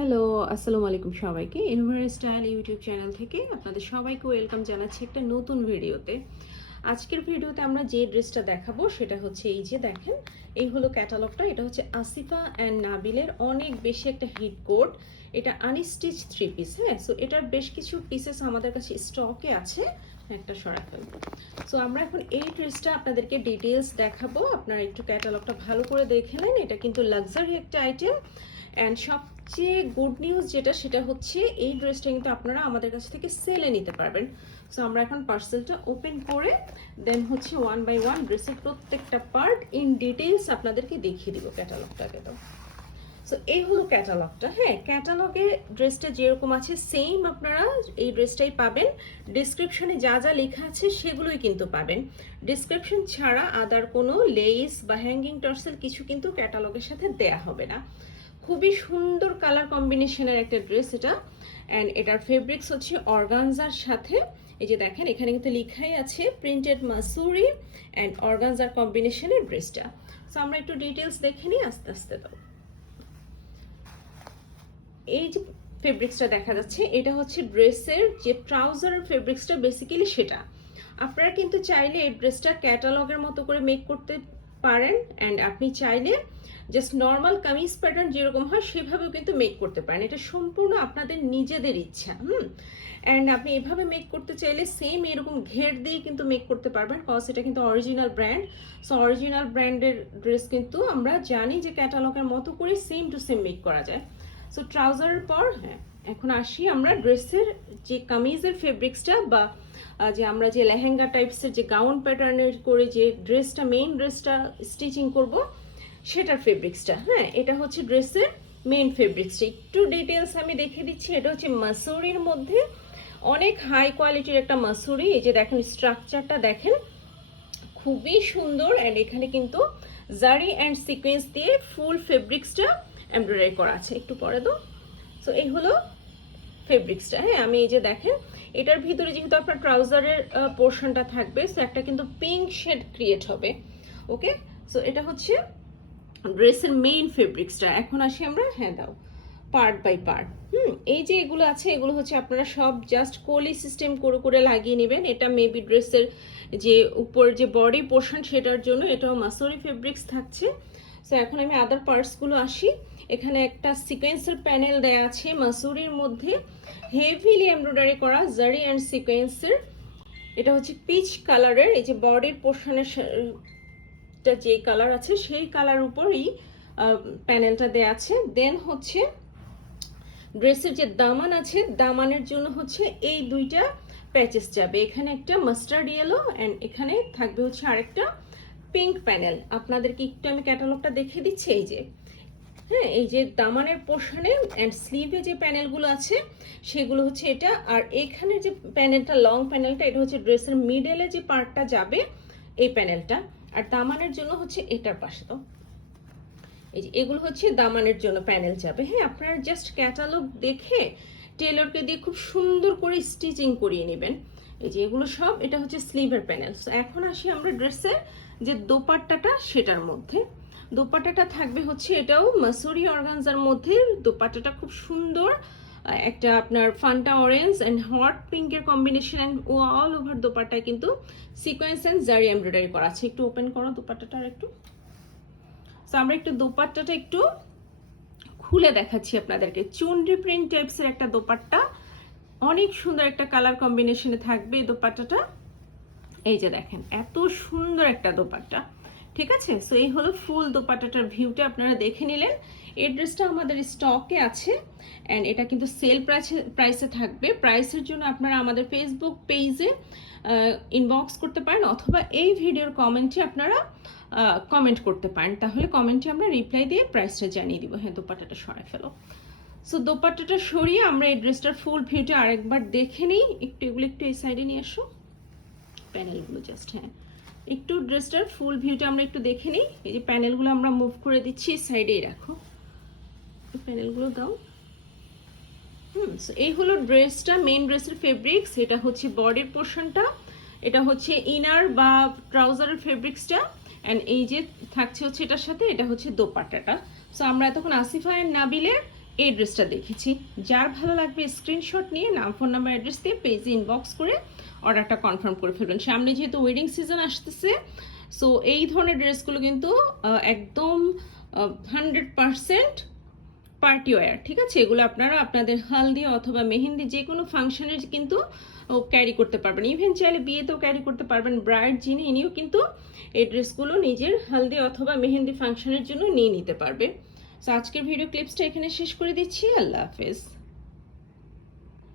Hello, আসসালামু আলাইকুম সবাইকে। ইনভারেস্ট স্টাইল ইউটিউব চ্যানেল থেকে আপনাদের সবাইকে ওয়েলকাম জানাচ্ছি একটা নতুন ভিডিওতে। আজকের ভিডিওতে আমরা যে ড্রেসটা দেখাবো সেটা হচ্ছে এই যে দেখেন, এই হলো ক্যাটালগটা। এটা হচ্ছে আসিফা অ্যান্ড নাবিলের অনেক বেশি একটা হিট কোড। এটা আনস্টিচ থ্রি পিস, হ্যাঁ। সো এটার বেশ কিছু পিসেস আমাদের কাছে স্টকে আছে। একটা সরা ফেলবো। সো আমরা এখন এই ড্রেসটা আপনাদেরকে ডিটেলস দেখাবো। আপনারা একটু ক্যাটালগটা ভালো করে দেখে নেন। এটা কিন্তু লাক্সারি একটা আইটেম। অ্যান্ড সবচেয়ে গুড নিউজ যেটা, সেটা হচ্ছে এই ড্রেসটা কিন্তু আপনারা আমাদের কাছ থেকে সেলে নিতে পারবেন। সো আমরা এখন পার্সেলটা ওপেন করে দেন হচ্ছে ওয়ান বাই ওয়ান ড্রেসের প্রত্যেকটা পার্ট ইন ডিটেলস আপনাদেরকে দেখিয়ে দিব ক্যাটালগটাকে। তো সো এই হলো ক্যাটালগটা, হ্যাঁ। ক্যাটালগে ড্রেসটা যেরকম আছে সেম আপনারা এই ড্রেসটাই পাবেন। ডিসক্রিপশনে যা যা লেখা আছে সেগুলোই কিন্তু পাবেন। ডিসক্রিপশন ছাড়া আদার কোনো লেস বা হ্যাঙ্গিং টার্সেল কিছু কিন্তু ক্যাটালগের সাথে দেয়া হবে না। খুবই সুন্দর কালার কম্বিনেশনের একটা ড্রেস এটা। অ্যান্ড এটার ফেব্রিক্স হচ্ছে অর্গানজার সাথে, এই যে দেখেন এখানে কিন্তু লেখাই আছে প্রিন্টেড মাসুরি অ্যান্ড অর্গানজার কম্বিনেশনের ড্রেসটা। সো আমরা একটু ডিটেলস দেখে নিই আস্তে আস্তে। তো এই যে ফেব্রিক্সটা দেখা যাচ্ছে, এটা হচ্ছে ড্রেসের যে ট্রাউজারের ফেব্রিক্সটা বেসিক্যালি সেটা। আপনারা কিন্তু চাইলে এই ড্রেসটা ক্যাটালগের মতো করে মেক করতে পারেন। অ্যান্ড আপনি চাইলে জাস্ট নর্মাল কামিজ প্যাটার্ন যেরকম হয় সেভাবেও কিন্তু মেক করতে পারেন। এটা সম্পূর্ণ আপনাদের নিজেদের ইচ্ছা। অ্যান্ড আপনি এভাবে মেক করতে চাইলে সেম এরকম ঘের দিয়ে কিন্তু মেক করতে পারবেন, কজ এটা কিন্তু অরিজিনাল ব্র্যান্ড। সো অরিজিনাল ব্র্যান্ডের ড্রেস কিন্তু আমরা জানি যে ক্যাটালগের মতো করে সেম টু সেম মেক করা যায়। সো ট্রাউজারের পর, হ্যাঁ, এখন আসি আমরা ড্রেসের যে কামিজের ফেব্রিক্সটা বা যে আমরা যে লেহেঙ্গা টাইপসের যে গাউন প্যাটার্নের করে যে ড্রেসটা মেইন ড্রেসটা স্টিচিং করব সেটার ফেব্রিক্সটা, হ্যাঁ। এটা হচ্ছে ড্রেসের মেইন ফেব্রিক্সটা। একটু ডিটেলস আমি দেখে দিচ্ছি। এটা হচ্ছে মাসুরির মধ্যে অনেক হাই কোয়ালিটির একটা মাসুরি। এই যে দেখেন স্ট্রাকচারটা দেখেন, খুবই সুন্দর। অ্যান্ড এখানে কিন্তু জারি অ্যান্ড সিকোয়েন্স দিয়ে ফুল ফেব্রিক্সটা এমব্রয়ডারি করা আছে। একটু পরে দাও। সো এই হলো ফেব্রিক্সটা, হ্যাঁ। আমি এই যে দেখেন এটার ভিতরে যেহেতু আপনার ট্রাউজারের পোর্শনটা থাকবে, সো একটা কিন্তু পিঙ্ক শেড ক্রিয়েট হবে। ওকে, সো এটা হচ্ছে ড্রেসের মেইন ফেব্রিক্সটা। এখন আসি আমরা, হ্যাঁ দাও, পার্ট বাই পার্ট। এই যে এগুলো আছে, এগুলো হচ্ছে আপনারা সব জাস্ট কলি সিস্টেম করে করে লাগিয়ে নেবেন। এটা মেবি ড্রেসের যে উপর যে বডি পোর্শন সেটার জন্য এটাও মাসুরি ফেব্রিক্স থাকছে। সো এখন আমি আদার পার্টসগুলো আসি। এখানে একটা সিকোয়েন্সের প্যানেল দেয়া আছে মাসুরির মধ্যে, হেভিলি এমব্রয়ডারি করা জারি অ্যান্ড সিকোয়েন্সের। এটা হচ্ছে পিচ কালারের। এই যে বডির পোর্শনের যে কালার আছে সেই কালার উপরই প্যানেলটা দেয়া আছে। দেন হচ্ছে ড্রেসের যে দামান আছে, দামানের জন্য হচ্ছে এই দুইটা প্যাচেস যাবে। এখানে একটা মাস্টার্ড ইয়েলো অ্যান্ড এখানে থাকবে হচ্ছে আরেকটা পিঙ্ক প্যানেল। আপনাদেরকে একটু আমি ক্যাটালগটা দেখে দিচ্ছি। এই যে, হ্যাঁ, এই যে দামানের পোর্শনে অ্যান্ড স্লিভে যে প্যানেলগুলো আছে সেগুলো হচ্ছে এটা। আর এখানে যে প্যানেলটা, লং প্যানেলটা, এটা হচ্ছে ড্রেসের মিডলে যে পার্টটা যাবে এই প্যানেলটা। আর দামানের জন্য হচ্ছে এটার পাশে। তো এই যে এগুলো হচ্ছে দামানের জন্য প্যানেল যাবে, হ্যাঁ। আপনারা জাস্ট ক্যাটালগ দেখে টেলরকে দিয়ে খুব সুন্দর করে স্টিচিং করিয়ে নেবেন। এই যে এগুলো সব, এটা হচ্ছে স্লিভের প্যানেল। এখন আসি আমরা ড্রেসের যে দোপাট্টাটা সেটার মধ্যে। দোপাট্টাটা থাকবে হচ্ছে এটাও মাসুরি অর্গানজার মধ্যে। দোপাট্টাটা খুব সুন্দর, একটা আপনার ফান্টা অরেঞ্জ অ্যান্ড হট পিঙ্কের কম্বিনেশন। অ্যান্ড অল ওভার দোপাট্টায় কিন্তু সিকোয়েন্স অ্যান্ড জারি এমব্রয়ডারি করা আছে। একটু ওপেন করো দোপাট্টাটা আর একটু। সো আমরা একটু দোপাট্টাটা একটু খুলে দেখাচ্ছি আপনাদেরকে। চুনরি প্রিন্ট টাইপসের একটা দোপাট্টা, অনেক সুন্দর একটা কালার কম্বিনেশনে থাকবে এই দোপাট্টাটা। এই যে দেখেন এত সুন্দর একটা দোপাট্টা, ঠিক আছে। সো এই হলো ফুল দোপাট্টাটার ভিউটা আপনারা দেখে নিলেন। এই ড্রেসটা আমাদের স্টকে আছে অ্যান্ড এটা কিন্তু সেল প্রাইসে থাকবে। প্রাইসের জন্য আপনারা আমাদের ফেসবুক পেজে ইনবক্স করতে পারেন অথবা এই ভিডিওর কমেন্টে আপনারা কমেন্ট করতে পারেন। তাহলে কমেন্টে আমরা রিপ্লাই দিয়ে প্রাইসটা জানিয়ে দিব। হ্যাঁ, দোপাট্টাটা সরাই ফেলো। সো দোপাট্টাটা সরিয়ে আমরা এই ড্রেসটার ফুল ভিউটা আরেকবার দেখে নিই। একটু এগুলো একটু এই সাইডে নিয়ে আসো, প্যানেলগুলো জাস্ট, হ্যাঁ, একটু ড্রেসটার ফুল ভিউটা আমরা একটু দেখে নিই। এই যে প্যানেলগুলো আমরা মুভ করে দিচ্ছি, সাইডেই রাখো, প্যানেলগুলো দাও। এই হলো ড্রেসটা, মেইন ড্রেসের ফেব্রিক্স। এটা হচ্ছে বডির পোর্শনটা, এটা হচ্ছে ইনার বা ট্রাউজারের ফেব্রিক্সটা। অ্যান্ড এই যে থাকছে হচ্ছে এটার সাথে, এটা হচ্ছে দোপাট্টাটা। সো আমরা এতক্ষণ আসিফা এন্ড নাবিলের এই ড্রেসটা দেখেছি। যার ভালো লাগবে স্ক্রিনশট নিয়ে নাম, ফোন নাম্বার, অ্যাড্রেস দিয়ে পেজে ইনবক্স করে অর্ডারটা কনফার্ম করে ফেলবেন। সামনে যেহেতু ওয়েডিং সিজন আসতেছে, সো এই ধরনের ড্রেসগুলো কিন্তু একদম 100% পার্টি ওয়্যার, ঠিক আছে? এগুলো আপনারা আপনাদের হালদি অথবা মেহেন্দি যে কোনো ফাংশনে কিন্তু ক্যারি করতে পারবেন। ইভেন চাইলে বিয়েতেও ক্যারি করতে পারবেন। ব্রাইড যিনি, ইনিও কিন্তু এই ড্রেসগুলো নিজের হালদি অথবা মেহেন্দি ফাংশনের জন্য নিয়ে নিতে পারবে। সো আজকের ভিডিও ক্লিপসটা এখানে শেষ করে দিচ্ছি। আল্লাহ হাফেজ।